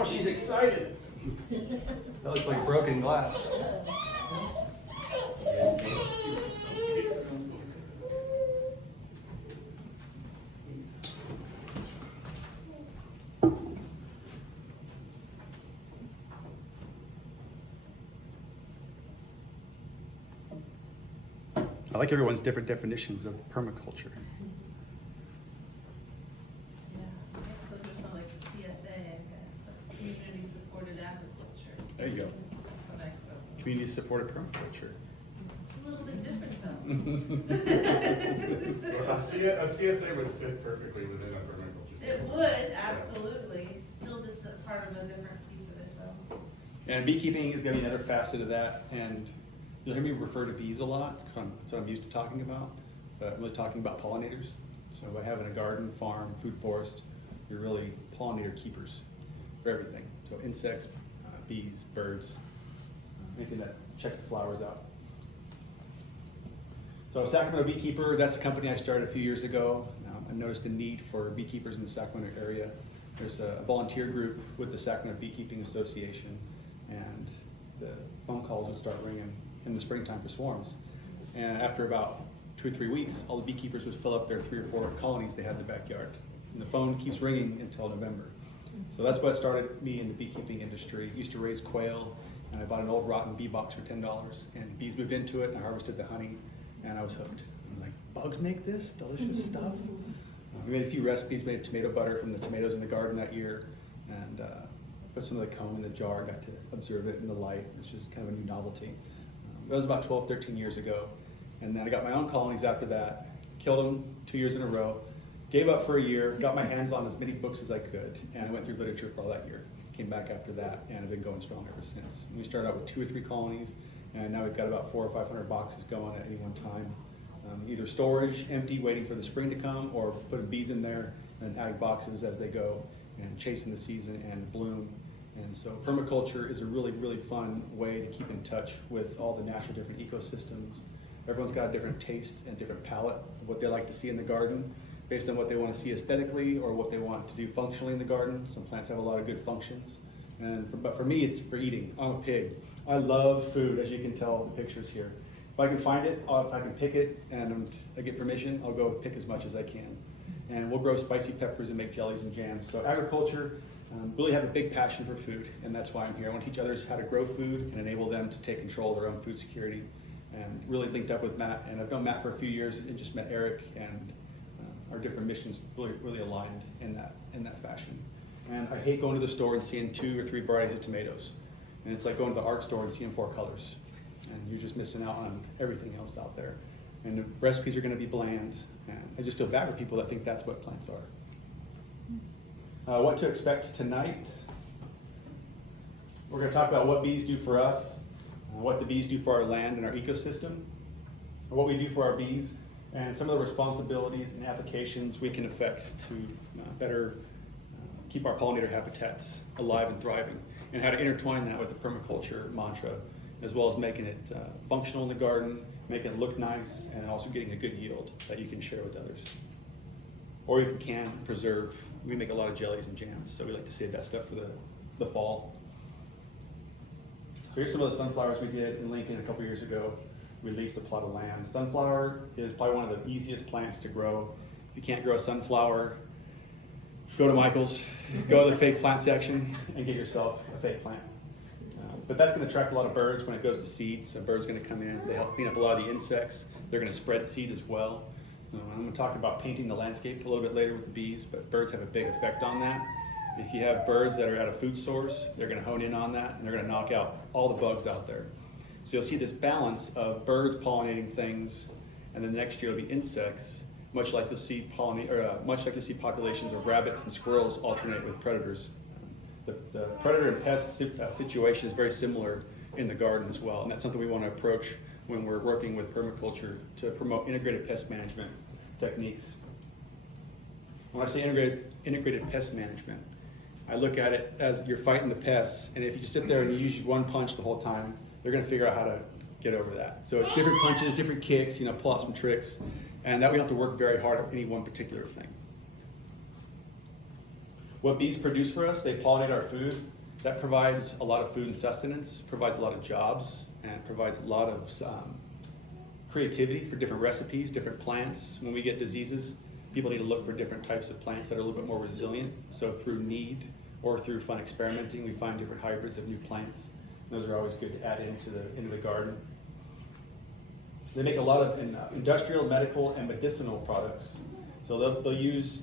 Oh, she's excited. That looks like broken glass. I like everyone's different definitions of permaculture. Yeah, that's what we call like CSA, I guess, like community supported agriculture. There you go. That's what I call it. Community supported permaculture. It's a little bit different though. A CSA would fit perfectly within a permaculture It system. would, absolutely. It's still just a part of a different piece of it though. And beekeeping is going to be another facet of that. And you'll hear me refer to bees a lot. That's what I'm used to talking about. But I'm really talking about pollinators. So by having a garden, farm, food forest, you're really pollinator keepers for everything. So insects, bees, birds, anything that checks the flowers out. So Sacramento Beekeeper, that's a company I started a few years ago. I noticed a need for beekeepers in the Sacramento area. There's a volunteer group with the Sacramento Beekeeping Association, and the phone calls would start ringing in the springtime for swarms. And after about 2 or 3 weeks, all the beekeepers would fill up their 3 or 4 colonies they had in the backyard. And the phone keeps ringing until November. So that's what started me in the beekeeping industry. Used to raise quail, and I bought an old rotten bee box for $10, and bees moved into it, and I harvested the honey, and I was hooked. I'm like, bugs make this delicious stuff? We made a few recipes, made tomato butter from the tomatoes in the garden that year, and put some of the comb in the jar, got to observe it in the light. It's just kind of a new novelty. That was about 12, 13 years ago. And then I got my own colonies after that, killed them 2 years in a row, gave up for a year, got my hands on as many books as I could, and I went through literature for all that year. Came back after that, and I've been going strong ever since. And we started out with 2 or 3 colonies, and now we've got about 400 or 500 boxes going at any one time. Either storage, empty, waiting for the spring to come, or putting bees in there and adding boxes as they go, and chasing the season and bloom. And so permaculture is a really, really fun way to keep in touch with all the natural different ecosystems. Everyone's got a different taste and different palette of what they like to see in the garden, based on what they want to see aesthetically or what they want to do functionally in the garden. Some plants have a lot of good functions. But for me, it's for eating. I'm a pig. I love food, as you can tell the pictures here. If I can find it, if I can pick it, and I get permission, I'll go pick as much as I can. And we'll grow spicy peppers and make jellies and jams. So agriculture, really have a big passion for food, and that's why I'm here. I want to teach others how to grow food and enable them to take control of their own food security. And really linked up with Matt, and I've known Matt for a few years and just met Eric, and our different missions really aligned in that fashion. And I hate going to the store and seeing 2 or 3 varieties of tomatoes. And it's like going to the art store and seeing 4 colors. And you're just missing out on everything else out there. And the recipes are going to be bland. And I just feel bad for people that think that's what plants are. What to expect tonight. We're going to talk about what bees do for us, what the bees do for our land and our ecosystem, what we do for our bees, and some of the responsibilities and applications we can affect to better keep our pollinator habitats alive and thriving, and how to intertwine that with the permaculture mantra, as well as making it functional in the garden, making it look nice, and also getting a good yield that you can share with others. Or you can preserve. We make a lot of jellies and jams, so we like to save that stuff for the fall. So here's some of the sunflowers we did in Lincoln a couple years ago. We leased a plot of land. Sunflower is probably one of the easiest plants to grow. If you can't grow a sunflower, go to Michael's, go to the fake plant section, and get yourself a fake plant. But that's going to attract a lot of birds when it goes to seed. So birds are going to come in, they help clean up a lot of the insects. They're going to spread seed as well. I'm going to talk about painting the landscape a little bit later with the bees, but birds have a big effect on that. If you have birds that are at a food source, they're going to hone in on that, and they're going to knock out all the bugs out there. So you'll see this balance of birds pollinating things, and then the next year it'll be insects, much like you'll see populations of rabbits and squirrels alternate with predators. The predator and pest situation is very similar in the garden as well, and that's something we want to approach when we're working with permaculture to promote integrated pest management techniques. When I say integrated pest management, I look at it as you're fighting the pests, and if you just sit there and you use one punch the whole time, they're going to figure out how to get over that. So it's different punches, different kicks, pull out some tricks, and that we don't have to work very hard at any one particular thing. what bees produce for us, they pollinate our food. That provides a lot of food and sustenance, provides a lot of jobs, and provides a lot of creativity for different recipes, different plants. When we get diseases, people need to look for different types of plants that are a little bit more resilient. So through need or through fun experimenting, we find different hybrids of new plants. Those are always good to add into the garden. They make a lot of industrial, medical, and medicinal products. So they'll use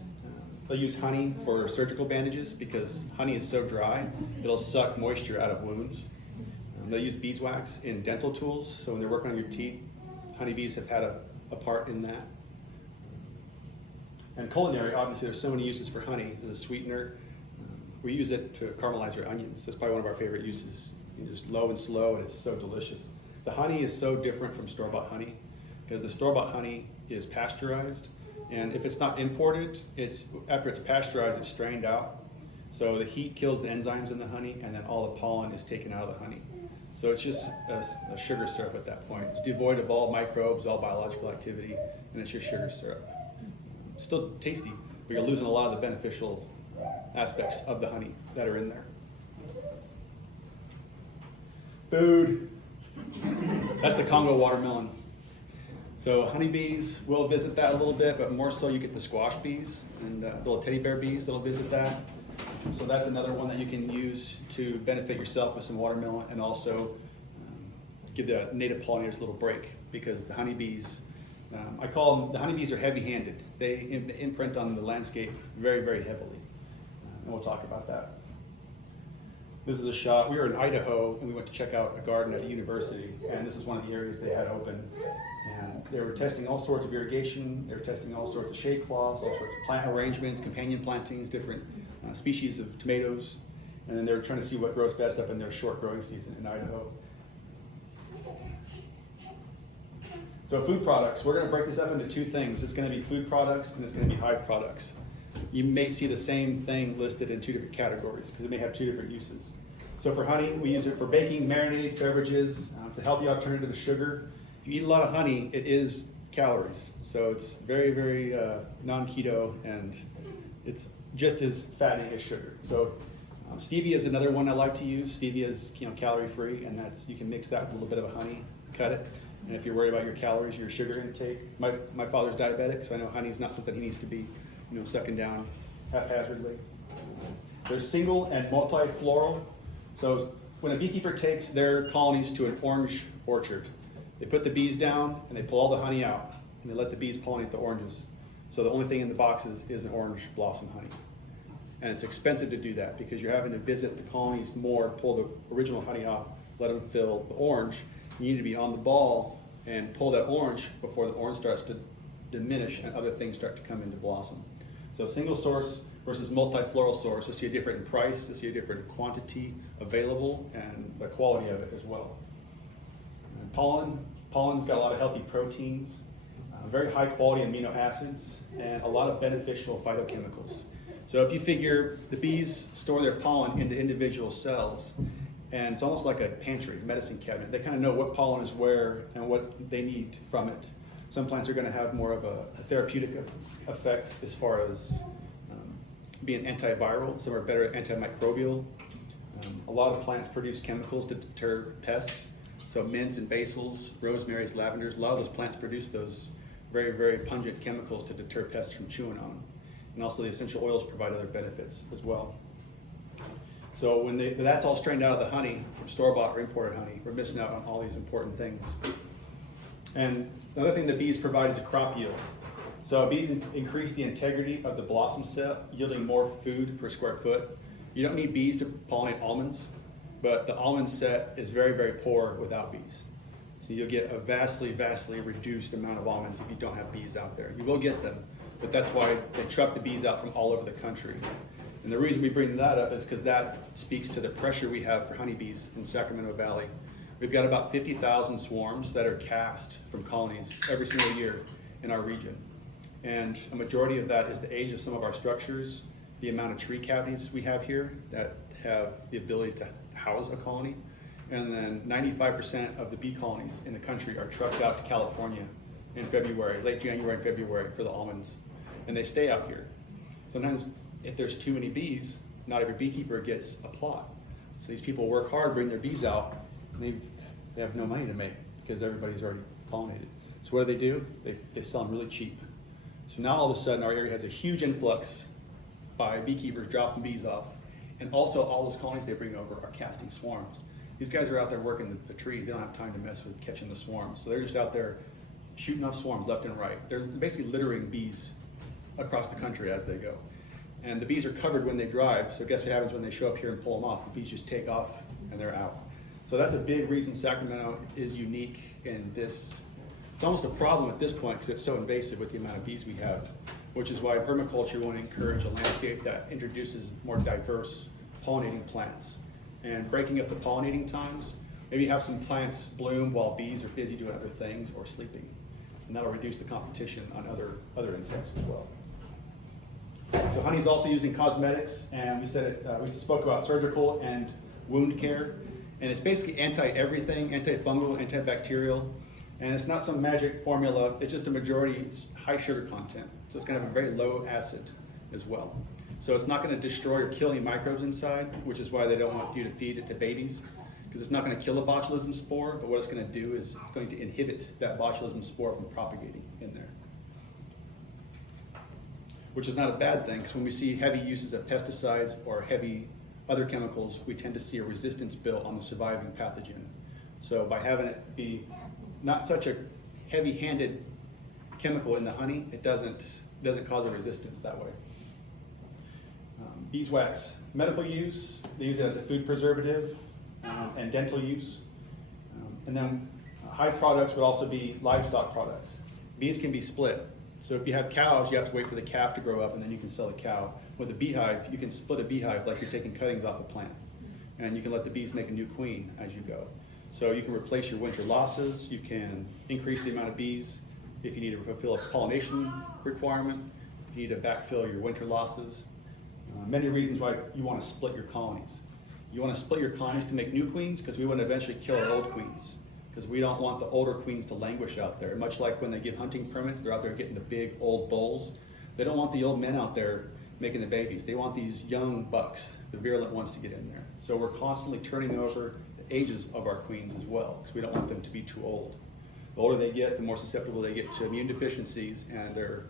honey for surgical bandages because honey is so dry, it'll suck moisture out of wounds. They'll use beeswax in dental tools, so when they're working on your teeth, honeybees have had a part in that. And culinary, obviously there's so many uses for honey as a sweetener. We use it to caramelize our onions. That's probably one of our favorite uses. Just low and slow, and it's so delicious. The honey is so different from store-bought honey because the store-bought honey is pasteurized, and if it's not imported, after it's pasteurized, it's strained out. So the heat kills the enzymes in the honey, and then all the pollen is taken out of the honey. So it's just a sugar syrup at that point. It's devoid of all microbes, all biological activity, and it's just sugar syrup. Still tasty, but you're losing a lot of the beneficial aspects of the honey that are in there. Food. That's the Congo watermelon. So honeybees will visit that a little bit, but more so you get the squash bees and little teddy bear bees that'll visit that. So that's another one that you can use to benefit yourself with some watermelon, and also give the native pollinators a little break, because the honeybees, I call them, the honeybees are heavy-handed. They imprint on the landscape very, very heavily. And we'll talk about that. This is a shot. We were in Idaho and we went to check out a garden at a university, and this is one of the areas they had open. And they were testing all sorts of irrigation, they were testing all sorts of shade cloths, all sorts of plant arrangements, companion plantings, different species of tomatoes, and then they were trying to see what grows best up in their short growing season in Idaho. So food products, we're going to break this up into two things. It's going to be food products and it's going to be hive products. You may see the same thing listed in two different categories because it may have two different uses. So for honey, we use it for baking, marinades, beverages. It's a healthy alternative to sugar. If you eat a lot of honey, it is calories. So it's very, very non-keto, and it's just as fatty as sugar. So stevia is another one I like to use. Stevia is calorie-free, and you can mix that with a little bit of honey, cut it. And if you're worried about your calories, your sugar intake, my father's diabetic, so I know honey is not something he needs to be sucking down haphazardly. There's single and multi-floral. So when a beekeeper takes their colonies to an orange orchard, they put the bees down and they pull all the honey out and they let the bees pollinate the oranges. So the only thing in the boxes is an orange blossom honey. And it's expensive to do that because you're having to visit the colonies more, pull the original honey off, let them fill the orange. You need to be on the ball and pull that orange before the orange starts to diminish and other things start to come into blossom. So single source versus multi-floral source, you'll see a different price, you'll see a different quantity available, and the quality of it as well. And pollen's got a lot of healthy proteins, very high quality amino acids, and a lot of beneficial phytochemicals. So if you figure the bees store their pollen into individual cells, and it's almost like a pantry, medicine cabinet. They kind of know what pollen is where and what they need from it. Some plants are going to have more of a therapeutic effect as far as being antiviral. Some are better at antimicrobial. A lot of plants produce chemicals to deter pests. So mints and basils, rosemaries, lavenders, a lot of those plants produce those very, very pungent chemicals to deter pests from chewing on them. And also the essential oils provide other benefits as well. So when that's all strained out of the honey from store-bought or imported honey, we're missing out on all these important things. And another thing that bees provide is a crop yield. So bees increase the integrity of the blossom set, yielding more food per square foot. You don't need bees to pollinate almonds, but the almond set is very, very poor without bees. So you'll get a vastly, vastly reduced amount of almonds if you don't have bees out there. You will get them, but that's why they truck the bees out from all over the country. And the reason we bring that up is because that speaks to the pressure we have for honeybees in Sacramento Valley. We've got about 50,000 swarms that are cast from colonies every single year in our region. And a majority of that is the age of some of our structures, the amount of tree cavities we have here that have the ability to house a colony. And then 95% of the bee colonies in the country are trucked out to California in February, late January and February for the almonds. And they stay out here. Sometimes if there's too many bees, not every beekeeper gets a plot. So these people work hard, bring their bees out, and they have no money to make because everybody's already pollinated. So what do? They sell them really cheap. So now all of a sudden our area has a huge influx by beekeepers dropping bees off. And also all those colonies they bring over are casting swarms. These guys are out there working the trees. They don't have time to mess with catching the swarms. So they're just out there shooting off swarms left and right. They're basically littering bees across the country as they go. And the bees are covered when they drive. So guess what happens when they show up here and pull them off? The bees just take off and they're out. So that's a big reason Sacramento is unique in this. It's almost a problem at this point because it's so invasive with the amount of bees we have, which is why permaculture want to encourage a landscape that introduces more diverse pollinating plants and breaking up the pollinating times. Maybe have some plants bloom while bees are busy doing other things or sleeping. And that'll reduce the competition on other insects as well. So honey is also used in cosmetics, and we spoke about surgical and wound care. And it's basically anti-everything, antifungal, antibacterial. And it's not some magic formula, it's just a majority, it's high sugar content. So it's gonna have a very low acid as well. So it's not gonna destroy or kill any microbes inside, which is why they don't want you to feed it to babies, because it's not gonna kill a botulism spore, but what it's gonna do is it's going to inhibit that botulism spore from propagating in there. Which is not a bad thing, because when we see heavy uses of pesticides or heavy other chemicals, we tend to see a resistance built on the surviving pathogen. So by having it be not such a heavy-handed chemical in the honey, it doesn't cause a resistance that way. Beeswax, medical use, they use it as a food preservative and dental use. And then high products would also be livestock products. Bees can be split. So if you have cows, you have to wait for the calf to grow up and then you can sell a cow. With a beehive, you can split a beehive like you're taking cuttings off a plant. And you can let the bees make a new queen as you go. So you can replace your winter losses, you can increase the amount of bees if you need to fulfill a pollination requirement, if you need to backfill your winter losses. Many reasons why you want to split your colonies. You want to split your colonies to make new queens because we want to eventually kill our old queens, because we don't want the older queens to languish out there. Much like when they give hunting permits, they're out there getting the big old bulls. They don't want the old men out there making the babies. They want these young bucks, the virulent ones, to get in there. So we're constantly turning over the ages of our queens as well, because we don't want them to be too old. The older they get, the more susceptible they get to immune deficiencies, and their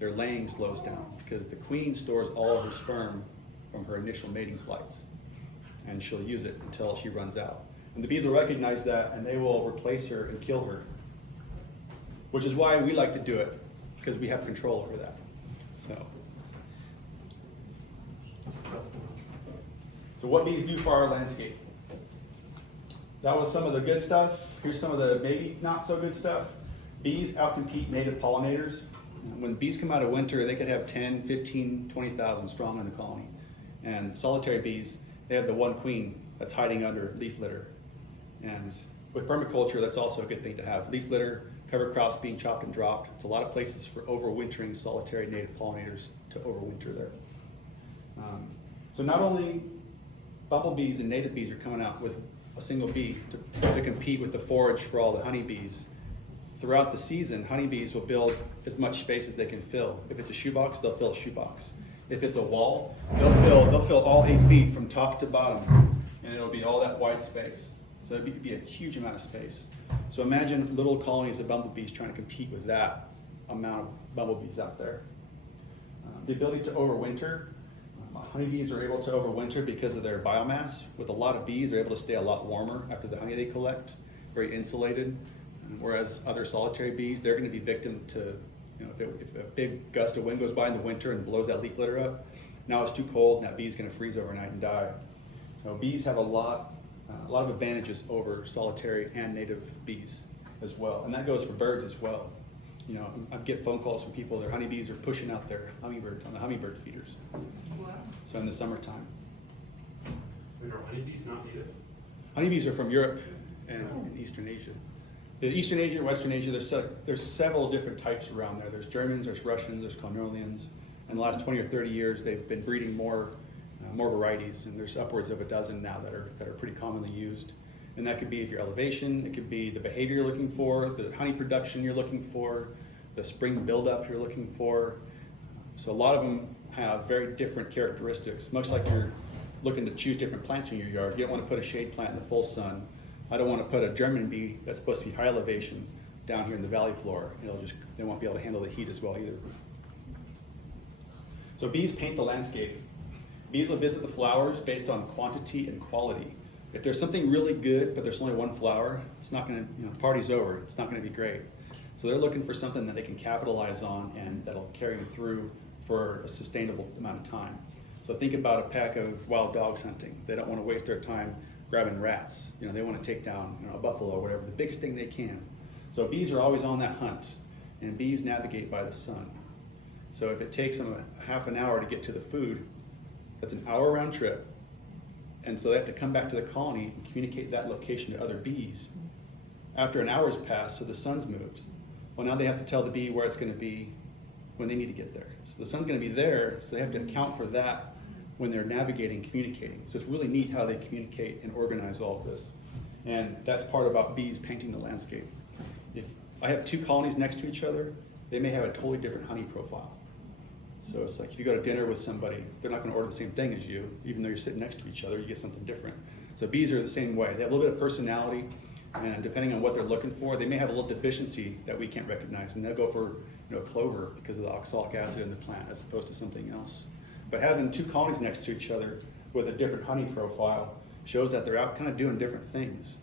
laying slows down, because the queen stores all of her sperm from her initial mating flights, and she'll use it until she runs out. And the bees will recognize that, and they will replace her and kill her, which is why we like to do it, because we have control over that. So what bees do for our landscape? That was some of the good stuff. Here's some of the maybe not so good stuff. Bees outcompete native pollinators. When bees come out of winter, they could have 10, 15, 20,000 strong in the colony. And solitary bees, they have the one queen that's hiding under leaf litter. And with permaculture, that's also a good thing to have. Leaf litter, cover crops being chopped and dropped. It's a lot of places for overwintering solitary native pollinators to overwinter there. So not only bumblebees and native bees are coming out with a single bee to compete with the forage for all the honeybees. Throughout the season, honeybees will build as much space as they can fill. If it's a shoebox, they'll fill a shoebox. If it's a wall, they'll fill all 8 feet from top to bottom, and it'll be all that wide space. So it'd be a huge amount of space. So imagine little colonies of bumblebees trying to compete with that amount of bumblebees out there. The ability to overwinter. Honeybees are able to overwinter because of their biomass. With a lot of bees, they're able to stay a lot warmer after the honey they collect, very insulated. Whereas other solitary bees, they're going to be victim to, if a big gust of wind goes by in the winter and blows that leaf litter up, now it's too cold and that bee's going to freeze overnight and die. So bees have a lot of advantages over solitary and native bees as well, and that goes for birds as well. I get phone calls from people, their honeybees are pushing out their hummingbirds on the hummingbird feeders. Wow. So in the summertime. Wait, are honeybees not native? Honeybees are from Europe and Eastern Asia. In Eastern Asia, Western Asia, there's several different types around there. There's Germans, there's Russians, there's Comorians. In the last 20 or 30 years, they've been breeding more varieties, and there's upwards of a dozen now that are pretty commonly used. And that could be if your elevation, it could be the behavior you're looking for, the honey production you're looking for, the spring buildup you're looking for. So a lot of them have very different characteristics, much like you're looking to choose different plants in your yard. You don't want to put a shade plant in the full sun. I don't want to put a German bee that's supposed to be high elevation down here in the valley floor. They won't be able to handle the heat as well either. So bees paint the landscape. Bees will visit the flowers based on quantity and quality. If there's something really good, but there's only one flower, it's not gonna, party's over, it's not gonna be great. So they're looking for something that they can capitalize on and that'll carry them through for a sustainable amount of time. So think about a pack of wild dogs hunting. They don't wanna waste their time grabbing rats. They wanna take down a buffalo or whatever, the biggest thing they can. So bees are always on that hunt, and bees navigate by the sun. So if it takes them a half an hour to get to the food, that's an hour round trip. And so they have to come back to the colony and communicate that location to other bees. After an hour's passed, so the sun's moved. Well, now they have to tell the bee where it's gonna be when they need to get there. So the sun's gonna be there, so they have to account for that when they're navigating, communicating. So it's really neat how they communicate and organize all of this. And that's part about bees painting the landscape. If I have two colonies next to each other, they may have a totally different honey profile. So it's like if you go to dinner with somebody, they're not gonna order the same thing as you, even though you're sitting next to each other, you get something different. So bees are the same way. They have a little bit of personality, and depending on what they're looking for, they may have a little deficiency that we can't recognize, and they'll go for clover because of the oxalic acid in the plant as opposed to something else. But having two colonies next to each other with a different honey profile shows that they're out kind of doing different things.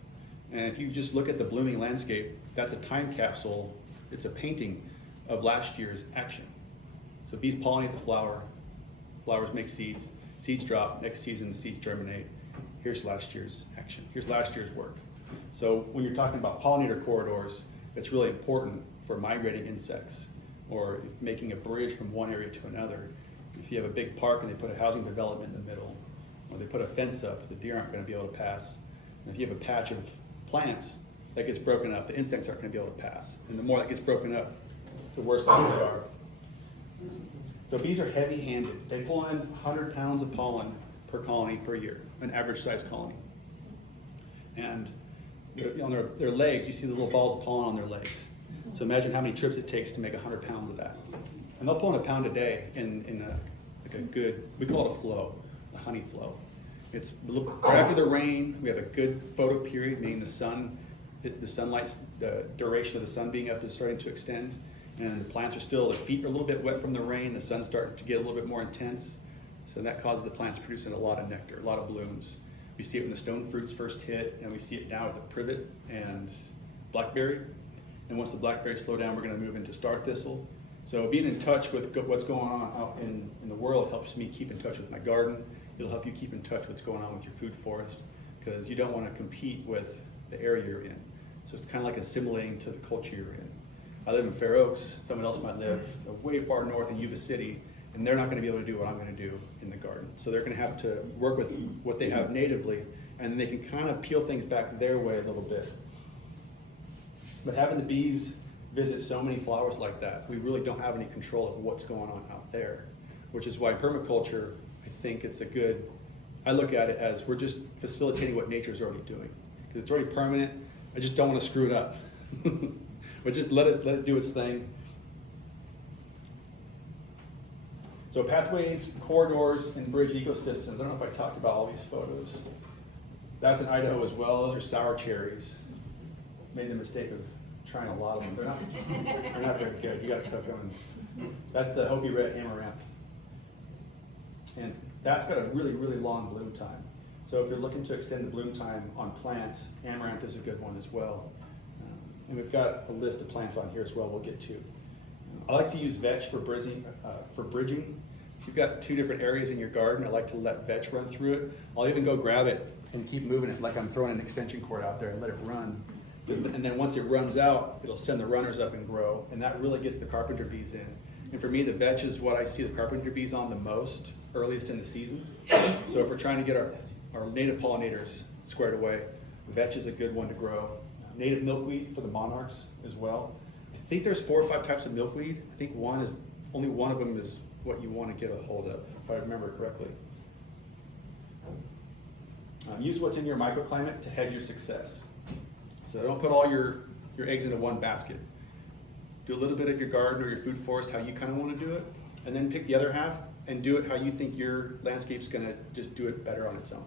And if you just look at the blooming landscape, that's a time capsule. It's a painting of last year's action. So bees pollinate the flower, flowers make seeds, seeds drop, next season the seeds germinate. Here's last year's action, here's last year's work. So when you're talking about pollinator corridors, it's really important for migrating insects, or if making a bridge from one area to another. If you have a big park and they put a housing development in the middle, or they put a fence up, the deer aren't gonna be able to pass. And if you have a patch of plants that gets broken up, the insects aren't gonna be able to pass. And the more that gets broken up, the worse off they are. So bees are heavy-handed. They pull in 100 pounds of pollen per colony per year, an average size colony. And on their legs, you see the little balls of pollen on their legs. So imagine how many trips it takes to make 100 pounds of that. And they'll pull in a pound a day in a good, we call it a flow, a honey flow. It's right after the rain, we have a good photo period, meaning the sunlight, the duration of the sun being up is starting to extend. And the plants are still, their feet are a little bit wet from the rain, the sun's starting to get a little bit more intense. So that causes the plants producing a lot of nectar, a lot of blooms. We see it when the stone fruits first hit, and we see it now with the privet and blackberry. And once the blackberries slow down, we're gonna move into star thistle. So being in touch with what's going on out in the world helps me keep in touch with my garden. It'll help you keep in touch with what's going on with your food forest, because you don't wanna compete with the area you're in. So it's kind of like assimilating to the culture you're in. I live in Fair Oaks, someone else might live way far north in Yuba City, and they're not gonna be able to do what I'm gonna do in the garden. So they're gonna have to work with what they have natively, and they can kind of peel things back their way a little bit. But having the bees visit so many flowers like that, we really don't have any control of what's going on out there, which is why permaculture, I think it's I look at it as we're just facilitating what nature's already doing. Because it's already permanent, I just don't wanna screw it up. But just let it do its thing. So pathways, corridors, and bridge ecosystems. I don't know if I talked about all these photos. That's in Idaho as well. Those are sour cherries. Made the mistake of trying a lot of them. They're not very good. You gotta cook them. That's the Hopi Red Amaranth. And that's got a really, really long bloom time. So if you're looking to extend the bloom time on plants, amaranth is a good one as well. And we've got a list of plants on here as well we'll get to. I like to use vetch for bridging. If you've got two different areas in your garden, I like to let vetch run through it. I'll even go grab it and keep moving it like I'm throwing an extension cord out there and let it run. And then once it runs out, it'll send the runners up and grow, and that really gets the carpenter bees in. And for me, the vetch is what I see the carpenter bees on the most, earliest in the season. So if we're trying to get our native pollinators squared away, vetch is a good one to grow. Native milkweed for the monarchs as well. I think there's 4 or 5 types of milkweed. I think only one of them is what you want to get a hold of, if I remember correctly. Use what's in your microclimate to hedge your success. So don't put all your eggs into one basket. Do a little bit of your garden or your food forest how you kind of want to do it, and then pick the other half and do it how you think your landscape's gonna just do it better on its own.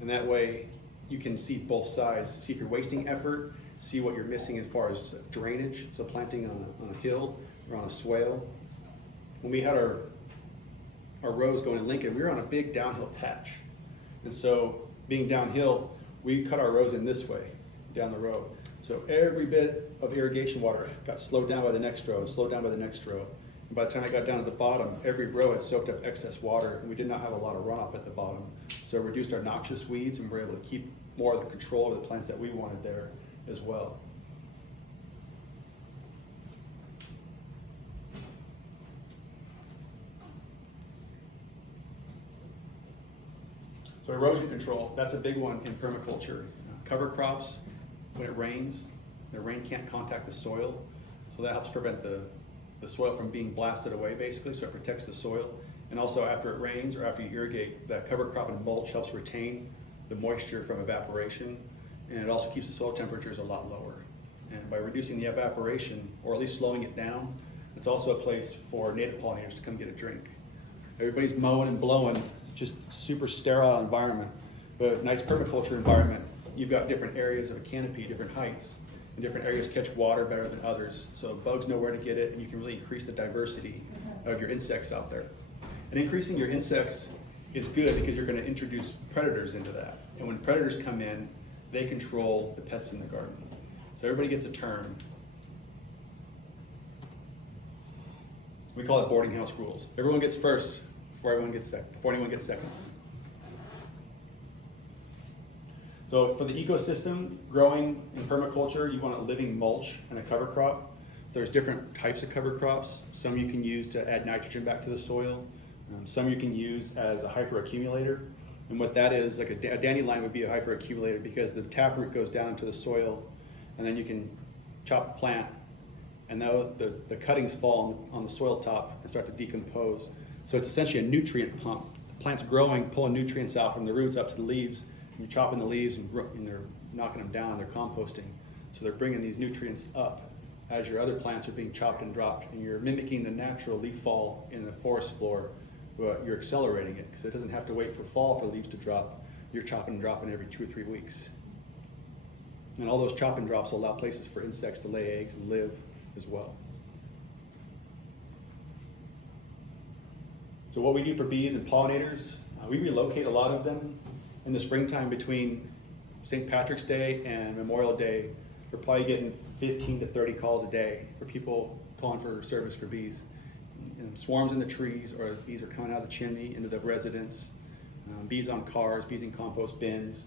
And that way you can see both sides, see if you're wasting effort, see what you're missing as far as drainage, so planting on a hill or on a swale. When we had our rows going in Lincoln, we were on a big downhill patch. And so being downhill, we cut our rows in this way, down the road. So every bit of irrigation water got slowed down by the next row and slowed down by the next row. And by the time I got down to the bottom, every row had soaked up excess water, and we did not have a lot of runoff at the bottom. So it reduced our noxious weeds, and we were able to keep more of the control of the plants that we wanted there as well. So erosion control, that's a big one in permaculture. Cover crops, when it rains, the rain can't contact the soil, so that helps prevent the soil from being blasted away basically, so it protects the soil. And also after it rains or after you irrigate, that cover crop and mulch helps retain the moisture from evaporation, and it also keeps the soil temperatures a lot lower. And by reducing the evaporation, or at least slowing it down, it's also a place for native pollinators to come get a drink. Everybody's mowing and blowing, just super sterile environment, but nice permaculture environment. You've got different areas of a canopy, different heights, and different areas catch water better than others. So bugs know where to get it, and you can really increase the diversity of your insects out there. And increasing your insects is good because you're going to introduce predators into that. And when predators come in, they control the pests in the garden. So everybody gets a turn. We call it boarding house rules. Everyone gets first before anyone gets seconds. So for the ecosystem, growing in permaculture, you want a living mulch and a cover crop. So there's different types of cover crops. Some you can use to add nitrogen back to the soil. Some you can use as a hyperaccumulator. And what that is, like a dandelion would be a hyperaccumulator because the taproot goes down into the soil, and then you can chop the plant, and the cuttings fall on the soil top and start to decompose. So it's essentially a nutrient pump. The plant's growing, pulling nutrients out from the roots up to the leaves, and you're chopping the leaves and they're knocking them down, they're composting. So they're bringing these nutrients up as your other plants are being chopped and dropped, and you're mimicking the natural leaf fall in the forest floor, but you're accelerating it because it doesn't have to wait for fall for leaves to drop. You're chopping and dropping every 2 or 3 weeks. And all those chop and drops allow places for insects to lay eggs and live as well. So what we do for bees and pollinators, we relocate a lot of them in the springtime between St. Patrick's Day and Memorial Day. We're probably getting 15 to 30 calls a day for people calling for service for bees. And swarms in the trees, or bees are coming out of the chimney into the residence. Bees on cars, bees in compost bins.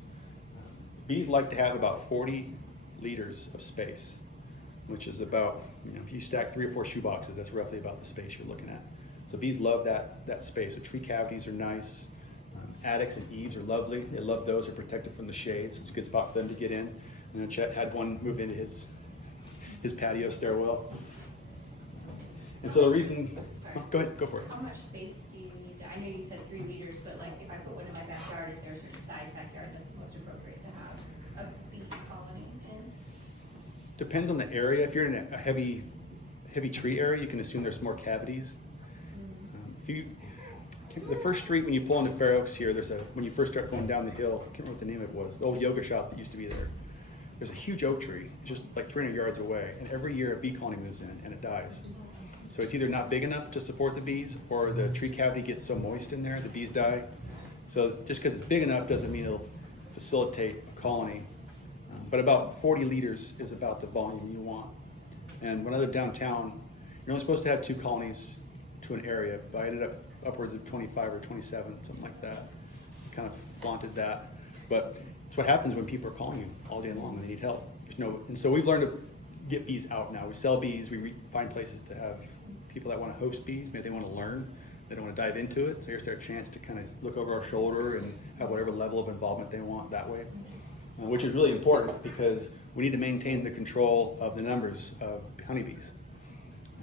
Bees like to have about 40 liters of space, which is about, if you stack 3 or 4 shoe boxes, that's roughly about the space you're looking at. So bees love that space. So tree cavities are nice. Attics and eaves are lovely. They love those. They're protected from the shades. It's a good spot for them to get in. And then Chet had one move into his patio stairwell. And so the reason, go ahead, go for it. How much space do you need to, I know you said 3 liters, but like if I put one in my backyard, is there a certain size backyard that's most appropriate to have a bee colony in? Depends on the area. If you're in a heavy tree area, you can assume there's more cavities. The first street when you pull into Fair Oaks here, when you first start going down the hill, I can't remember what the name of it was, the old yoga shop that used to be there. There's a huge oak tree, just like 300 yards away, and every year a bee colony moves in and it dies. So it's either not big enough to support the bees, or the tree cavity gets so moist in there, the bees die. So just because it's big enough doesn't mean it'll facilitate a colony. But about 40 liters is about the volume you want. And when I lived downtown, you're only supposed to have 2 colonies to an area, but I ended up upwards of 25 or 27, something like that. Kind of flaunted that. But it's what happens when people are calling you all day long and they need help. And so we've learned to get bees out now. We sell bees, we find places to have people that want to host bees, maybe they want to learn, they don't want to dive into it, so here's their chance to kind of look over our shoulder and have whatever level of involvement they want that way, which is really important because we need to maintain the control of the numbers of honeybees.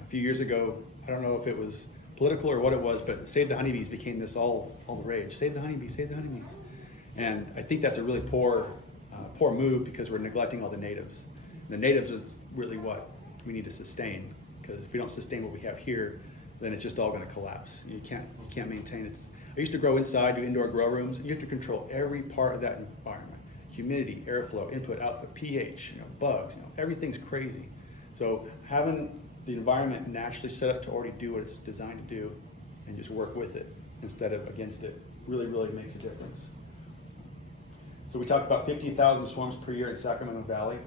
A few years ago, I don't know if it was political or what it was, but Save the Honeybees became this all the rage. Save the honeybees, save the honeybees. And I think that's a really poor move because we're neglecting all the natives. And the natives is really what we need to sustain, because if we don't sustain what we have here, then it's just all going to collapse. You can't maintain it. I used to grow inside, do indoor grow rooms. You have to control every part of that environment: humidity, airflow, input, output, pH, bugs. Everything's crazy. So having the environment naturally set up to already do what it's designed to do, and just work with it instead of against it, really, really makes a difference. So we talked about 50,000 swarms per year in Sacramento Valley.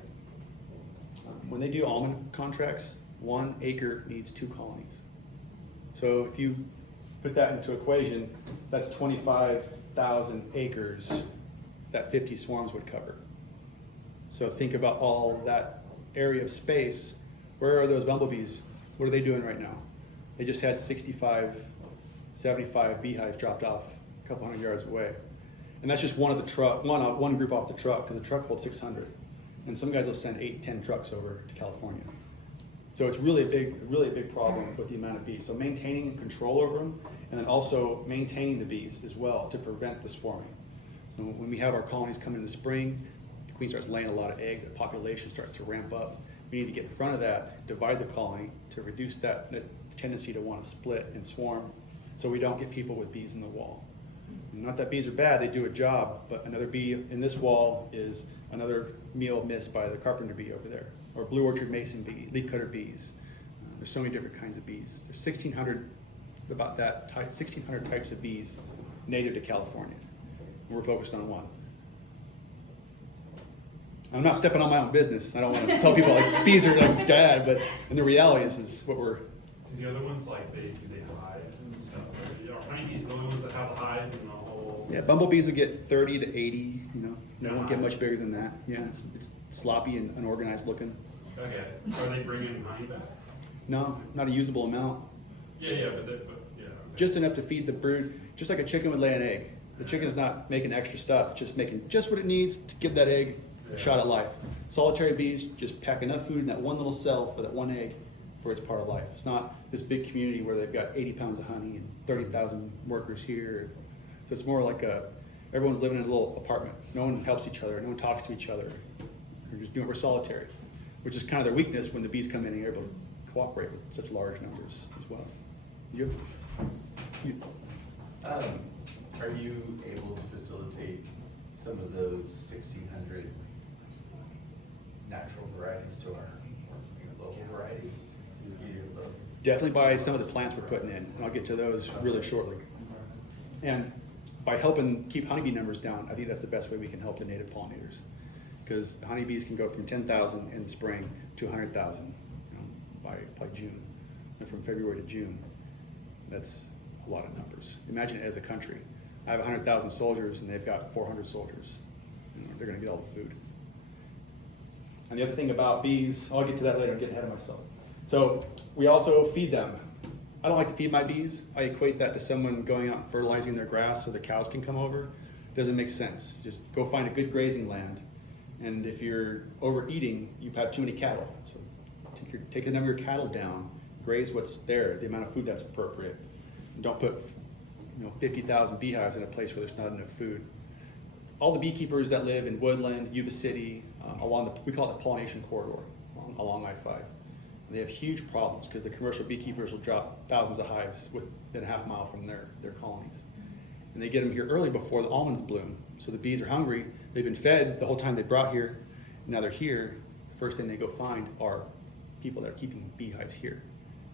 When they do almond contracts, 1 acre needs 2 colonies. So if you put that into equation, that's 25,000 acres that 50 swarms would cover. So think about all that area of space. Where are those bumblebees? What are they doing right now? They just had 65, 75 beehives dropped off a couple hundred yards away. And that's just one of the truck, one group off the truck, because the truck holds 600. And some guys will send 8, 10 trucks over to California. So it's really a big problem with the amount of bees. So maintaining control over them, and then also maintaining the bees as well to prevent the swarming. So when we have our colonies come in the spring, the queen starts laying a lot of eggs, the population starts to ramp up. We need to get in front of that, divide the colony to reduce that tendency to want to split and swarm, so we don't get people with bees in the wall. Not that bees are bad, they do a job, but another bee in this wall is another meal missed by the carpenter bee over there, or blue orchard mason bee, leafcutter bees. There's so many different kinds of bees. There's 1,600, about that type, 1,600 types of bees native to California. And we're focused on one. I'm not stepping on my own business. I don't want to tell people like bees are like bad, but and the reality is what we're. And the other ones, like they hide and stuff. Are honeybees the only ones that have a hive in the whole? Yeah, bumblebees would get 30 to 80. They won't get much bigger than that. Yeah, it's sloppy and unorganized looking. Okay. Are they bringing honey back? No, not a usable amount. Yeah, but yeah. Okay. Just enough to feed the brood, just like a chicken would lay an egg. The chicken's not making extra stuff, just making just what it needs to give that egg a shot at life. Solitary bees just pack enough food in that one little cell for that one egg for its part of life. It's not this big community where they've got 80 pounds of honey and 30,000 workers here. So it's more like everyone's living in a little apartment. No one helps each other, no one talks to each other. We're solitary, which is kind of their weakness when the bees come in and are able to cooperate with such large numbers as well. Are you able to facilitate some of those 1,600 natural varieties to our local varieties? Definitely by some of the plants we're putting in, and I'll get to those really shortly. And by helping keep honeybee numbers down, I think that's the best way we can help the native pollinators. Because honeybees can go from 10,000 in the spring to 100,000 by June. And from February to June, that's a lot of numbers. Imagine it as a country. I have 100,000 soldiers and they've got 400 soldiers. They're going to get all the food. And the other thing about bees, I'll get to that later, I'm getting ahead of myself. So we also feed them. I don't like to feed my bees. I equate that to someone going out and fertilizing their grass so the cows can come over. Doesn't make sense. Just go find a good grazing land. And if you're overeating, you have too many cattle. So take the number of your cattle down, graze what's there, the amount of food that's appropriate. And don't put 50,000 beehives in a place where there's not enough food. All the beekeepers that live in Woodland, Yuba City, we call it the pollination corridor along I-5. They have huge problems because the commercial beekeepers will drop thousands of hives within a half mile from their colonies. And they get them here early before the almonds bloom. So the bees are hungry. They've been fed the whole time they brought here. Now they're here. The first thing they go find are people that are keeping beehives here.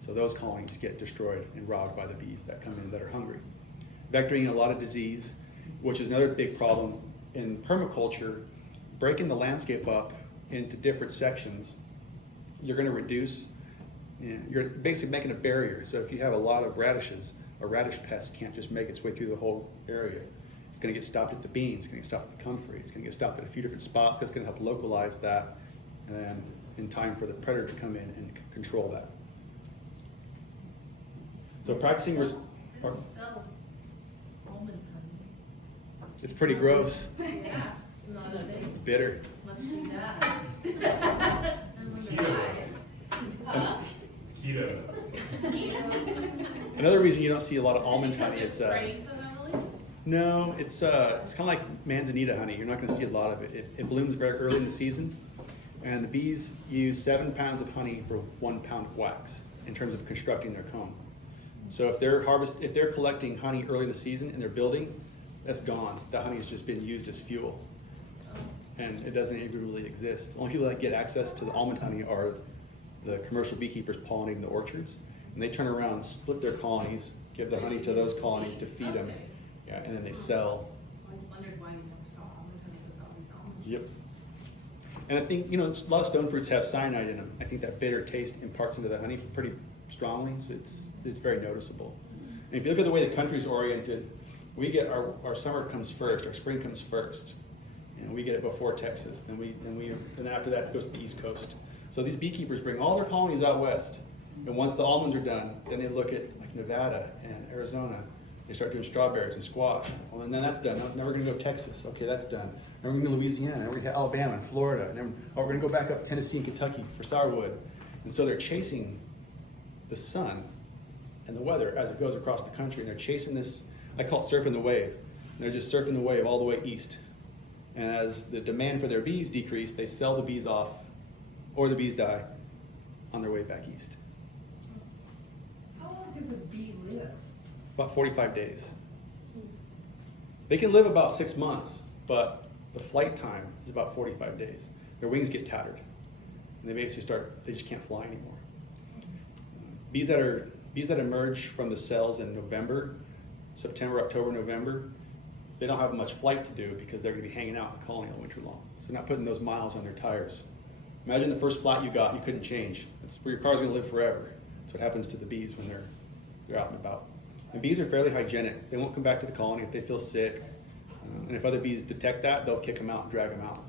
So those colonies get destroyed and robbed by the bees that come in that are hungry. Vectoring a lot of disease, which is another big problem in permaculture. Breaking the landscape up into different sections, you're going to reduce, you're basically making a barrier. So if you have a lot of radishes, a radish pest can't just make its way through the whole area. It's going to get stopped at the beans, it's going to get stopped at the comfrey, it's going to get stopped at a few different spots. That's going to help localize that, and then in time for the predator to come in and control that. So practicing They don't sell almond honey. it's pretty gross. Yeah, it's not a thing. It's bitter. Must be bad. I It's wonder why. It's keto. Another reason you don't see a lot of almond Is it honey because is they're spraying so heavily? no, it's kind of like manzanita honey. You're not going to see a lot of it. It blooms very early in the season, and the bees use 7 pounds of honey for 1 pound of wax in terms of constructing their comb. So if they're collecting honey early in the season and they're building, that's gone. The honey's just been used as fuel. And it doesn't even really exist. The only people that get access to the almond honey are the commercial beekeepers pollinating the orchards. And they turn around, split their colonies, give the honey to those colonies to feed them. Okay. Yeah, and then they sell. I always wondered why you never saw almond honey with all these almond Yep. trees. And I think, a lot of stone fruits have cyanide in them. I think that bitter taste imparts into the honey pretty strongly, so it's very noticeable. And if you look at the way the country's oriented, we get our summer comes first, our spring comes first. We get it before Texas, then after that it goes to the East Coast. So these beekeepers bring all their colonies out west, and once the almonds are done, then they look at like Nevada and Arizona. They start doing strawberries and squash. Well, and then that's done. Now we're going to go Texas. Okay, that's done. Now we're going to go Louisiana. Now we're going to Alabama and Florida. And then we're going to go back up Tennessee and Kentucky for sourwood. And so they're chasing the sun and the weather as it goes across the country. And they're chasing this, I call it surfing the wave. And they're just surfing the wave all the way east. And as the demand for their bees decrease, they sell the bees off, or the bees die on their way back east. How long does a bee live? About 45 days. They can live about 6 months, but the flight time is about 45 days. Their wings get tattered, and they basically they just can't fly anymore. Bees that emerge from the cells in November, September, October, November, they don't have much flight to do because they're going to be hanging out in the colony all winter long. So they're not putting those miles on their tires. Imagine the first flight you got, you couldn't change. That's where your car's going to live forever. That's what happens to the bees when they're out and about. And bees are fairly hygienic. They won't come back to the colony if they feel sick. And if other bees detect that, they'll kick them out and drag them out.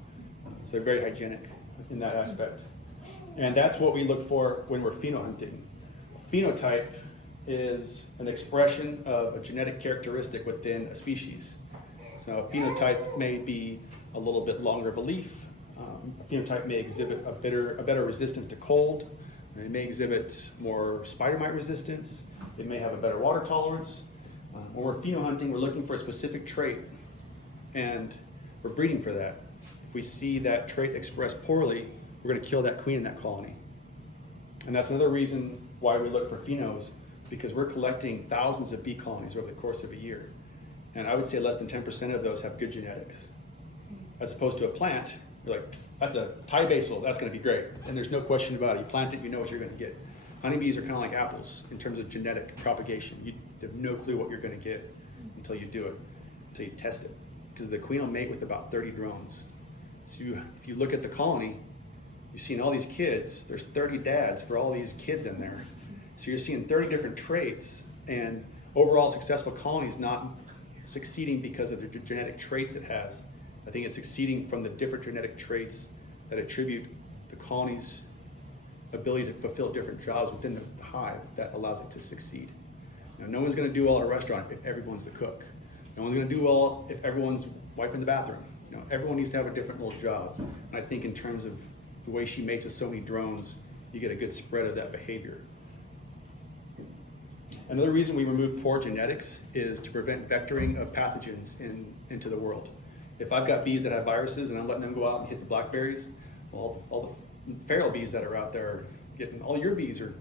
So they're very hygienic in that aspect. And that's what we look for when we're phenohunting. Phenotype is an expression of a genetic characteristic within a species. So a phenotype may be a little bit longer of a leaf. A phenotype may exhibit a better resistance to cold. It may exhibit more spider mite resistance. It may have a better water tolerance. When we're phenohunting, we're looking for a specific trait, and we're breeding for that. If we see that trait expressed poorly, we're going to kill that queen in that colony. And that's another reason why we look for phenos, because we're collecting thousands of bee colonies over the course of a year. And I would say less than 10% of those have good genetics. As opposed to a plant, you're like, that's a Thai basil, that's going to be great. And there's no question about it. You plant it, you know what you're going to get. Honeybees are kind of like apples in terms of genetic propagation. You have no clue what you're going to get until you do it, until you test it. Because the queen will mate with about 30 drones. So if you look at the colony, you've seen all these kids, there's 30 dads for all these kids in there. So you're seeing 30 different traits, and overall successful colony is not succeeding because of the genetic traits it has. I think it's succeeding from the different genetic traits that attribute the colony's ability to fulfill different jobs within the hive that allows it to succeed. Now, no one's going to do well at a restaurant if everyone's the cook. No one's going to do well if everyone's wiping the bathroom. Everyone needs to have a different little job. And I think in terms of the way she mates with so many drones, you get a good spread of that behavior. Another reason we remove poor genetics is to prevent vectoring of pathogens into the world. If I've got bees that have viruses and I'm letting them go out and hit the blackberries, well, all the feral bees that are out there are all your bees are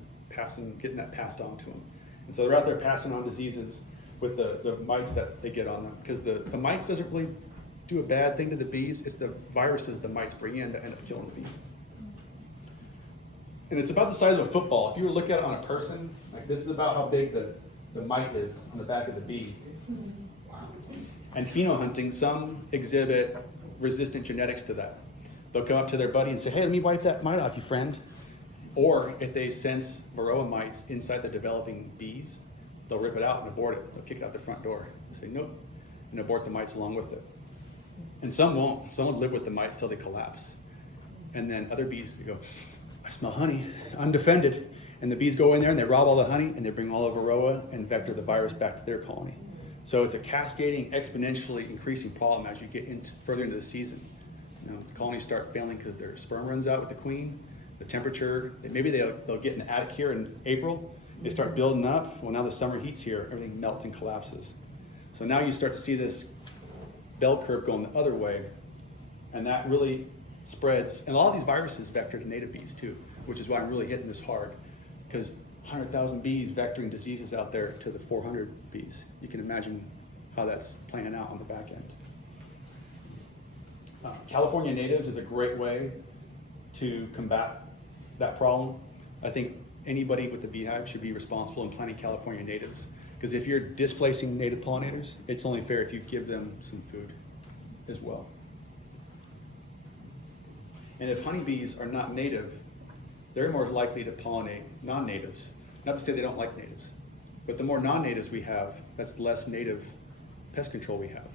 getting that passed on to them. And so they're out there passing on diseases with the mites that they get on them, because the mites doesn't really do a bad thing to the bees. It's the viruses the mites bring in that end up killing the bees. And it's about the size of a football. If you were to look at it on a person, like this is about how big the mite is on the back of the bee. And phenohunting, some exhibit resistant genetics to that. They'll come up to their buddy and say, hey, let me wipe that mite off you, friend. Or if they sense varroa mites inside the developing bees, they'll rip it out and abort it. They'll kick it out the front door. They'll say, nope, and abort the mites along with it. And some won't. Some will live with the mites till they collapse. And then other bees go, I smell honey, undefended. And the bees go in there and they rob all the honey and they bring all the varroa and vector the virus back to their colony. So it's a cascading, exponentially increasing problem as you get further into the season. The colonies start failing because their sperm runs out with the queen. The temperature, maybe they'll get in the attic here in April. They start building up. Well, now the summer heat's here. Everything melts and collapses. So now you start to see this bell curve going the other way. And that really spreads. And a lot of these viruses vector to native bees too, which is why I'm really hitting this hard. Because 100,000 bees vectoring diseases out there to the 400 bees. You can imagine how that's playing out on the back end. California natives is a great way to combat that problem. I think anybody with a beehive should be responsible in planting California natives, because if you're displacing native pollinators, it's only fair if you give them some food as well. And if honeybees are not native, they're more likely to pollinate non-natives. Not to say they don't like natives, but the more non-natives we have, that's less native pest control we have.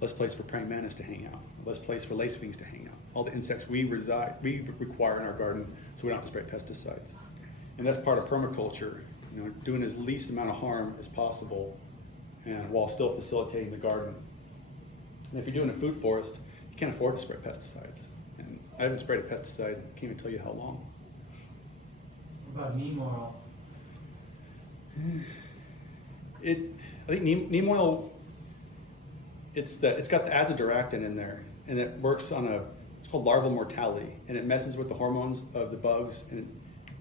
Less place for praying mantis to hang out, less place for lacewings to hang out. All the insects we require in our garden, so we don't have to spray pesticides. And that's part of permaculture, you know, doing as least amount of harm as possible, and while still facilitating the garden. And if you're doing a food forest, you can't afford to spray pesticides. And I haven't sprayed a pesticide, can't even tell you how long. What about neem oil? I think neem oil, it's got the azadirachtin in there, and it works on it's called larval mortality, and it messes with the hormones of the bugs, and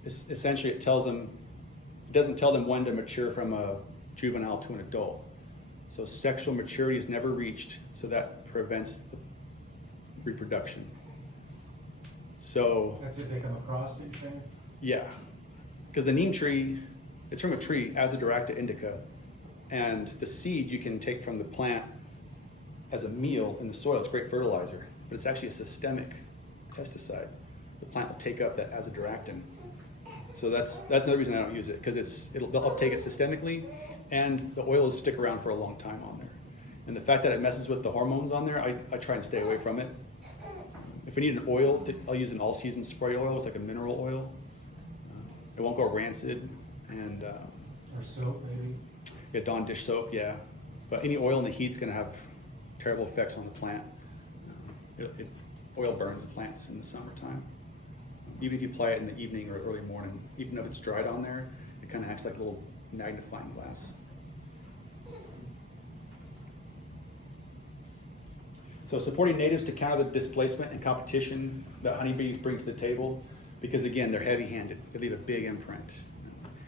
essentially it doesn't tell them when to mature from a juvenile to an adult. So sexual maturity is never reached, so that prevents the reproduction. So That's if they come across it, you're saying? yeah, because the neem tree, it's from a tree, Azadirachta indica, and the seed you can take from the plant as a meal in the soil. It's great fertilizer, but it's actually a systemic pesticide. The plant will take up that azadirachtin. So that's another reason I don't use it, because they'll uptake it systemically, and the oils stick around for a long time on there. And the fact that it messes with the hormones on there, I try and stay away from it. If I need an oil, I'll use an all-season spray oil. It's like a mineral oil. It won't go rancid, and Or soap, maybe? yeah, Dawn dish soap, yeah. But any oil in the heat's going to have terrible effects on the plant. Oil burns the plants in the summertime. Even if you apply it in the evening or early morning, even if it's dried on there, it kind of acts like a little magnifying glass. So supporting natives to counter the displacement and competition that honeybees bring to the table, because again, they're heavy-handed. They leave a big imprint.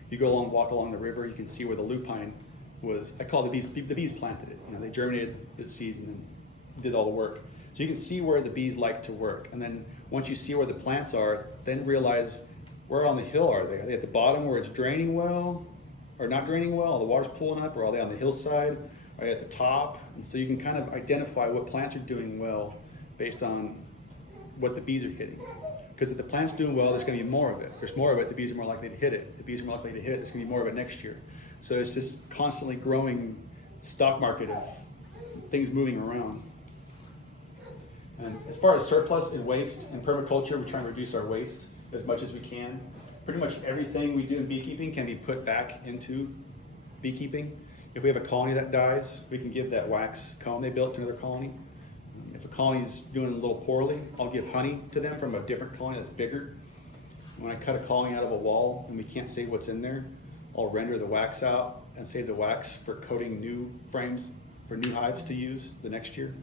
You walk along the river, you can see where the lupine was. I call it the bees planted it. You know, they germinated the seeds and then did all the work. So you can see where the bees like to work. And then once you see where the plants are, then realize where on the hill are they? Are they at the bottom where it's draining well or not draining well? The water's pulling up, or are they on the hillside? Are they at the top? And so you can kind of identify what plants are doing well based on what the bees are hitting. Because if the plant's doing well, there's going to be more of it. If there's more of it, the bees are more likely to hit it. If the bees are more likely to hit it, there's going to be more of it next year. So it's just constantly growing stock market of things moving around. And as far as surplus and waste in permaculture, we try and reduce our waste as much as we can. Pretty much everything we do in beekeeping can be put back into beekeeping. If we have a colony that dies, we can give that wax comb they built to another colony. If a colony's doing a little poorly, I'll give honey to them from a different colony that's bigger. When I cut a colony out of a wall and we can't say what's in there, I'll render the wax out and save the wax for coating new frames for new hives to use the next year.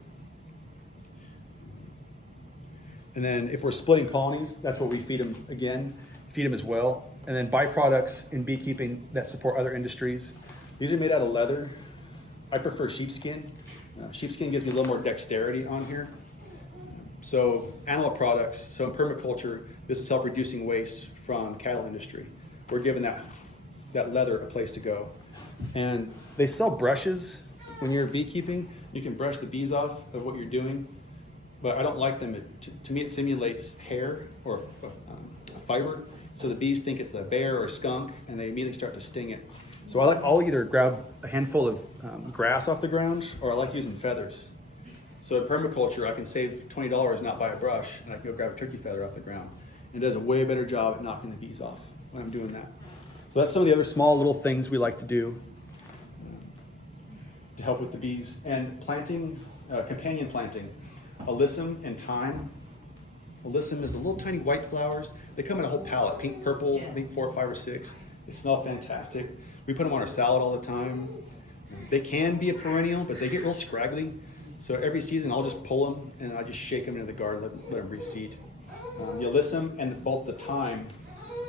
And then if we're splitting colonies, that's what we feed them again, feed them as well. And then byproducts in beekeeping that support other industries. These are made out of leather. I prefer sheepskin. Sheepskin gives me a little more dexterity on here. So animal products, so in permaculture, this is help reducing waste from cattle industry. We're giving that leather a place to go. And they sell brushes when you're beekeeping. You can brush the bees off of what you're doing, but I don't like them. To me, it simulates hair or fiber. So the bees think it's a bear or a skunk, and they immediately start to sting it. So I'll either grab a handful of grass off the ground, or I like using feathers. So in permaculture, I can save $20 not buy a brush, and I can go grab a turkey feather off the ground. And it does a way better job at knocking the bees off when I'm doing that. So that's some of the other small little things we like to do to help with the bees. And planting, companion planting, alyssum and thyme. Alyssum is the little tiny white flowers. They come in a whole palette, pink, purple, I think 4, 5, or 6. They smell fantastic. We put them on our salad all the time. They can be a perennial, but they get real scraggly. So every season I'll just pull them and I just shake them into the garden, let them reseed. The alyssum and both the thyme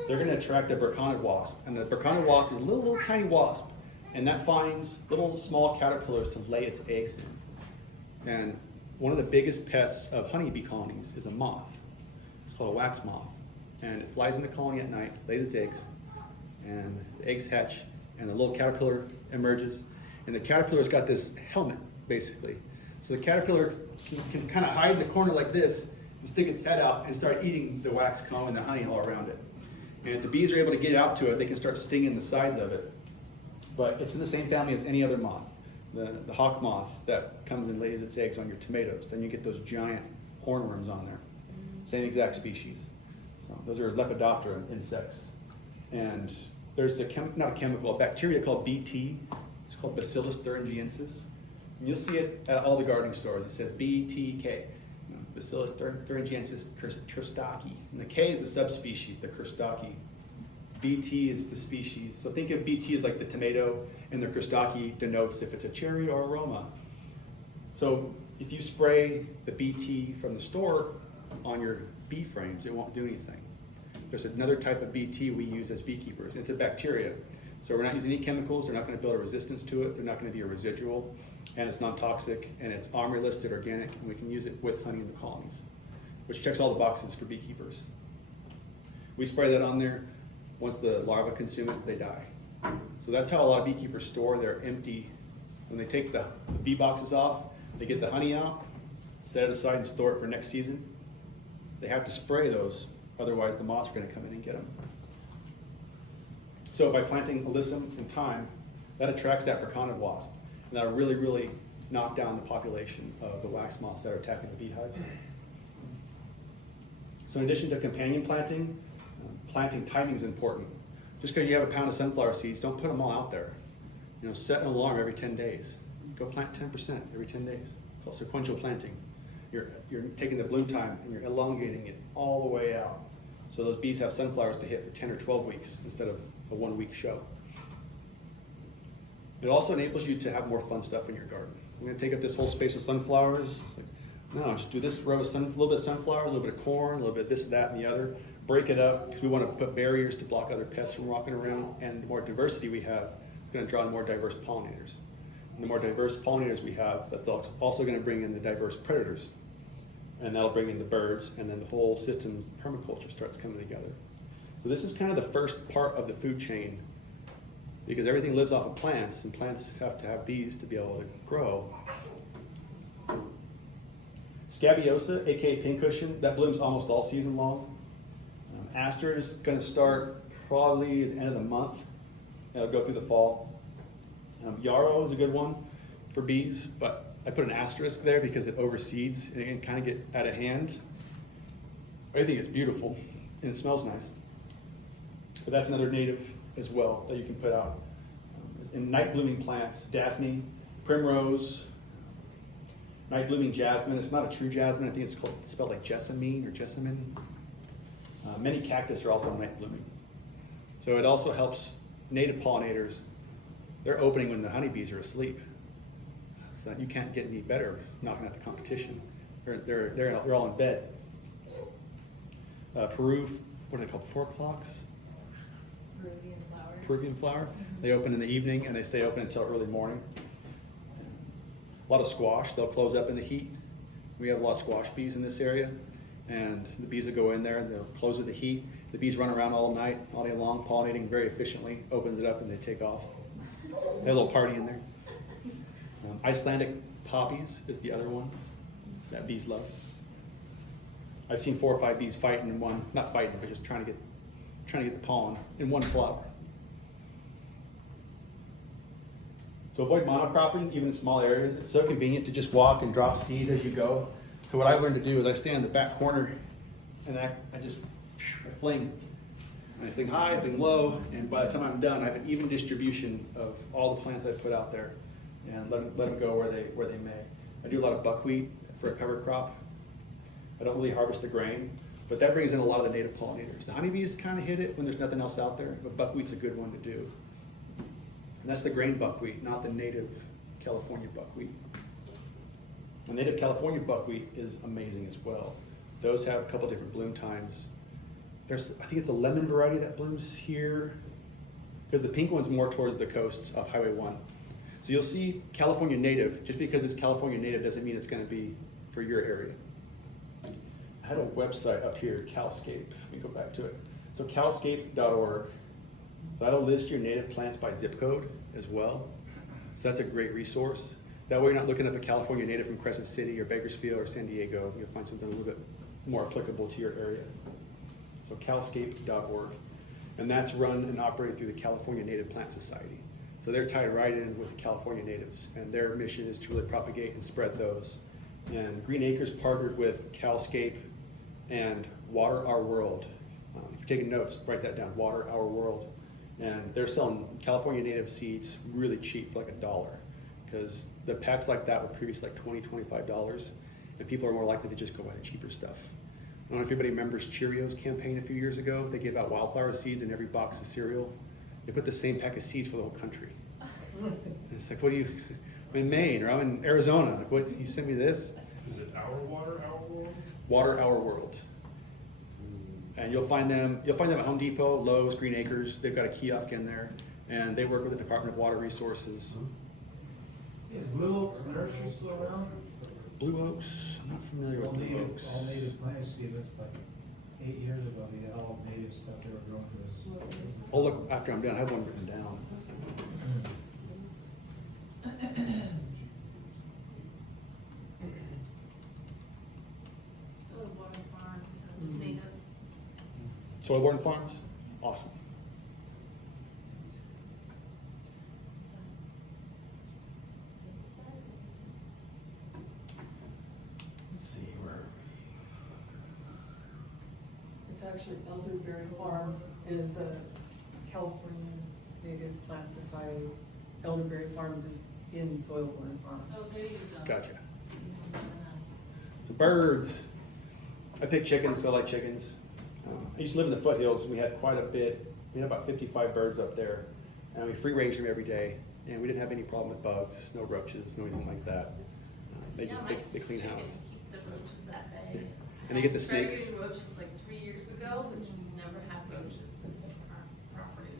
they're gonna attract the Burkhanid wasp. And the Burkhanid wasp is a little tiny wasp, and that finds little small caterpillars to lay its eggs in. And one of the biggest pests of honeybee colonies is a moth. It's called a wax moth. And it flies in the colony at night, lays its eggs, and the eggs hatch, and the little caterpillar emerges. And the caterpillar's got this helmet, basically. So the caterpillar can kind of hide in the corner like this, and stick its head out and start eating the wax comb and the honey all around it. And if the bees are able to get out to it, they can start stinging the sides of it. But it's in the same family as any other moth. The hawk moth that comes and lays its eggs on your tomatoes. Then you get those giant hornworms on there. Same exact species. So those are Lepidoptera insects. And there's a bacteria called BT. It's called Bacillus thuringiensis. And you'll see it at all the gardening stores. It says BTK. Bacillus thuringiensis kerstaki. And the K is the subspecies, the kerstaki. BT is the species. So think of BT as like the tomato, and the kerstaki denotes if it's a cherry or aroma. So if you spray the BT from the store on your bee frames, it won't do anything. There's another type of BT we use as beekeepers. It's a bacteria. So we're not using any chemicals. They're not going to build a resistance to it. They're not going to be a residual. And it's non-toxic, and it's OMRI listed organic, and we can use it with honey in the colonies, which checks all the boxes for beekeepers. We spray that on there. Once the larvae consume it, they die. So that's how a lot of beekeepers store their empty. When they take the bee boxes off, they get the honey out, set it aside and store it for next season. They have to spray those, otherwise the moths are going to come in and get them. So by planting alyssum and thyme, that attracts that Burkhanid wasp, and that'll really, really knock down the population of the wax moths that are attacking the beehives. So in addition to companion planting, planting timing is important. Just because you have a pound of sunflower seeds, don't put them all out there. Set an alarm every 10 days. Go plant 10% every 10 days. It's called sequential planting. You're taking the bloom time and you're elongating it all the way out. So those bees have sunflowers to hit for 10 or 12 weeks instead of a 1 week show. It also enables you to have more fun stuff in your garden. I'm going to take up this whole space with sunflowers. It's like, no, just do this row of a little bit of sunflowers, a little bit of corn, a little bit of this, that, and the other. Break it up because we want to put barriers to block other pests from walking around. And the more diversity we have, it's going to draw in more diverse pollinators. And the more diverse pollinators we have, that's also going to bring in the diverse predators. And that'll bring in the birds, and then the whole system, permaculture, starts coming together. So this is kind of the first part of the food chain, because everything lives off of plants, and plants have to have bees to be able to grow. Scabiosa, aka pincushion, that blooms almost all season long. Aster is going to start probably at the end of the month. It'll go through the fall. Yarrow is a good one for bees, but I put an asterisk there because it overseeds and it can kind of get out of hand. I think it's beautiful and it smells nice. But that's another native as well that you can put out. In night blooming plants, Daphne, primrose, night blooming jasmine. It's not a true jasmine. I think it's spelled like jessamine or jessamine. Many cactus are also night blooming. So it also helps native pollinators. They're opening when the honeybees are asleep. So you can't get any better knocking out the competition. They're all in bed. Peru, what are they called? 4 o'clocks? Peruvian flower. Peruvian flower. They open in the evening and they stay open until early morning. A lot of squash. They'll close up in the heat. We have a lot of squash bees in this area. And the bees will go in there and they'll close with the heat. The bees run around all night, all day long, pollinating very efficiently, opens it up and they take off. They have a little party in there. Icelandic poppies is the other one that bees love. I've seen 4 or 5 bees fighting in one, not fighting, but just trying to get the pollen in one flower. So avoid monocropping, even in small areas. It's so convenient to just walk and drop seed as you go. So what I've learned to do is I stand in the back corner and I fling. And I fling high, I fling low, and by the time I'm done, I have an even distribution of all the plants I put out there and let them go where they may. I do a lot of buckwheat for a cover crop. I don't really harvest the grain, but that brings in a lot of the native pollinators. The honeybees kind of hit it when there's nothing else out there, but buckwheat's a good one to do. And that's the grain buckwheat, not the native California buckwheat. The native California buckwheat is amazing as well. Those have a couple different bloom times. I think it's a lemon variety that blooms here, because the pink one's more towards the coast of Highway 1. So you'll see California native. Just because it's California native doesn't mean it's going to be for your area. I had a website up here, Calscape. Let me go back to it. So calscape.org. That'll list your native plants by zip code as well. So that's a great resource. That way you're not looking up a California native from Crescent City or Bakersfield or San Diego. You'll find something a little bit more applicable to your area. So calscape.org. And that's run and operated through the California Native Plant Society. So they're tied right in with the California natives, and their mission is to really propagate and spread those. And Green Acres partnered with Calscape and Water Our World. If you're taking notes, write that down, Water Our World. And they're selling California native seeds really cheap, for like $1, because the packs like that were previously like $20, $25, and people are more likely to just go buy the cheaper stuff. I don't know if anybody remembers Cheerios campaign a few years ago. They gave out wildflower seeds in every box of cereal. They put the same pack of seeds for the whole country. And it's like, what do you, I'm in Maine or I'm in Arizona. Like, what, you sent me this? Is it Our Water, Our World? Water Our World. And you'll find them at Home Depot, Lowe's, Green Acres. They've got a kiosk in there, and they work with the Department of Water Resources. Is Blue Oaks Nursery still around? Blue Oaks, I'm not familiar with Blue Oaks. All native plants, Steve, it's like 8 years ago, they had all native stuff they were growing for this. I'll look after I'm done. I have one written down. Soil Water Farms has natives. Soilborn Farms, awesome. Let's see, where are It's actually Elderberry Farms is a California Native Plant Society. Elderberry Farms is in Soilborn Farms. Oh, there you go. Gotcha. So birds, I pick chickens because I like chickens. I used to live in the foothills. We had quite a bit. We had about 55 birds up there, and we free range them every day. And we didn't have any problem with bugs, no roaches, no anything like that. They just they clean house. Keep the roaches at bay. And you get the Started snakes. getting roaches like 3 years ago, which we never had roaches in our property.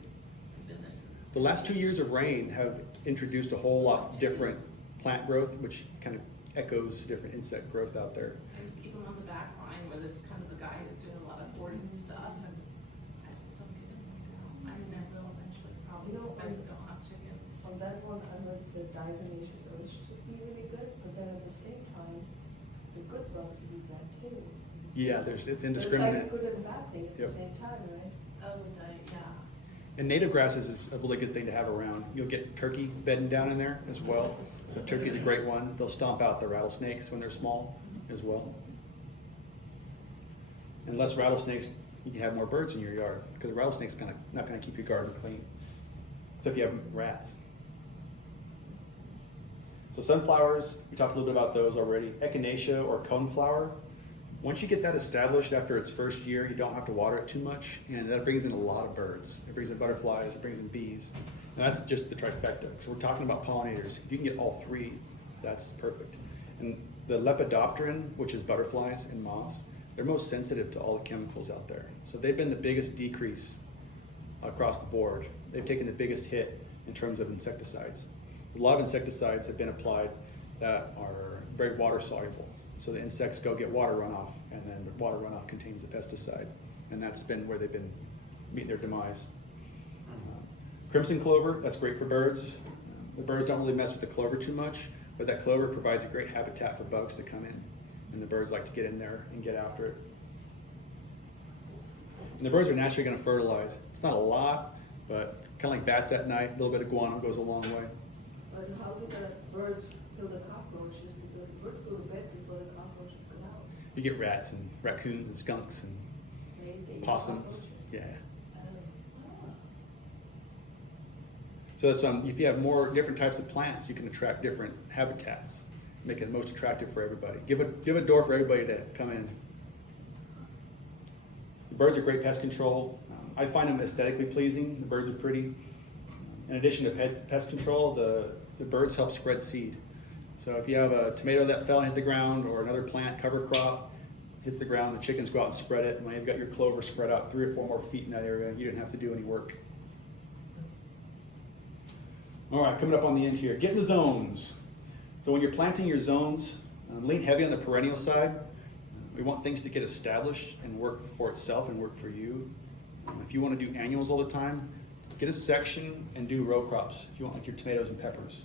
We've been there since. The last 2 years of rain have introduced a whole lot different plant growth, which kind of echoes different insect growth out there. I just keep them on the back line where there's kind of a guy who's doing a lot of boarding stuff, and I just don't get them like out. I never will eventually probably, You know, I don't have chickens. On that one, I heard the diatomaceous earth would be really good, but then at the same time, the good bugs do that too. Yeah, it's So indiscriminate. it's like a good and bad thing at Yep. the same time, right? Oh, the diet, yeah. And native grasses is a really good thing to have around. You'll get turkey bedding down in there as well. So turkey's a great one. They'll stomp out the rattlesnakes when they're small as well. And less rattlesnakes, you can have more birds in your yard, because rattlesnakes not gonna keep your garden clean. Except if you have rats. So sunflowers, we talked a little bit about those already. Echinacea or coneflower. Once you get that established after its first year, you don't have to water it too much, and that brings in a lot of birds. It brings in butterflies, it brings in bees, and that's just the trifecta. So we're talking about pollinators. If you can get all three, that's perfect. And the lepidopteran, which is butterflies and moths, they're most sensitive to all the chemicals out there. So they've been the biggest decrease across the board. They've taken the biggest hit in terms of insecticides. A lot of insecticides have been applied that are very water soluble. So the insects go get water runoff, and then the water runoff contains the pesticide. And that's been where they've been meeting their demise. Crimson clover, that's great for birds. The birds don't really mess with the clover too much, but that clover provides a great habitat for bugs to come in. And the birds like to get in there and get after it. And the birds are naturally gonna fertilize. It's not a lot, but kind of like bats at night, a little bit of guano goes a long way. But how do the birds kill the cockroaches? Because the birds go to bed before the cockroaches come out. You get rats and raccoons and skunks and They eat possums. cockroaches. Yeah. Oh. So that's if you have more different types of plants, you can attract different habitats, make it most attractive for everybody. Give a door for everybody to come in. The birds are great pest control. I find them aesthetically pleasing. The birds are pretty. In addition to pest control, the birds help spread seed. So if you have a tomato that fell and hit the ground or another plant cover crop, hits the ground, the chickens go out and spread it, and when you've got your clover spread out 3 or 4 more feet in that area, you didn't have to do any work. All right, coming up on the end here, get in the zones. So when you're planting your zones, lean heavy on the perennial side. We want things to get established and work for itself and work for you. If you want to do annuals all the time, get a section and do row crops. If you want like your tomatoes and peppers,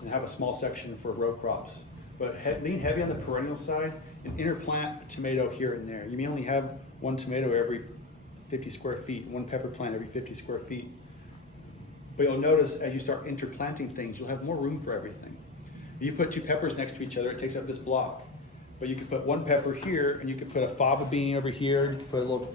and have a small section for row crops. But lean heavy on the perennial side and interplant a tomato here and there. You may only have 1 tomato every 50 square feet, 1 pepper plant every 50 square feet. But you'll notice as you start interplanting things, you'll have more room for everything. If you put 2 peppers next to each other, it takes up this block. But you could put 1 pepper here, and you could put a fava bean over here, and you could put a little